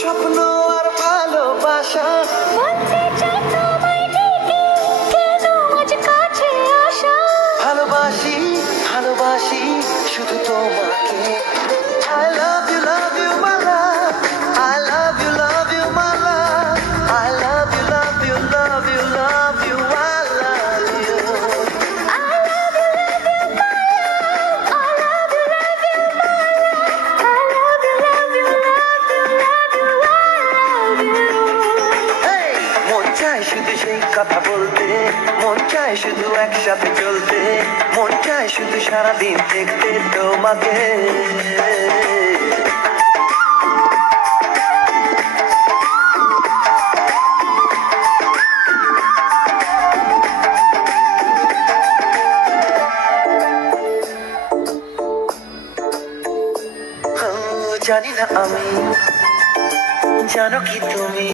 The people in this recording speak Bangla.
স্বপ্ন আর ভালোবাসা, বলতে চাই তোমায় ডেকে, কেন আজ কাছে আসা? ভালোবাসি ভালোবাসি শুধু তোমাকে। I love you my love, I love you my love, I love you love you love you love you, I love you. I love you, my love. I love you, my love. I love you, love you, love you, love you. I love you. Hey! মন চায় শুধু সেই কথা বলতে, মন চায় শুধু একসাথে চলতে, মন চায় শুধু সারাদিন দেখতে তোমাকে। জানি না আমি, জানো কি তুমি?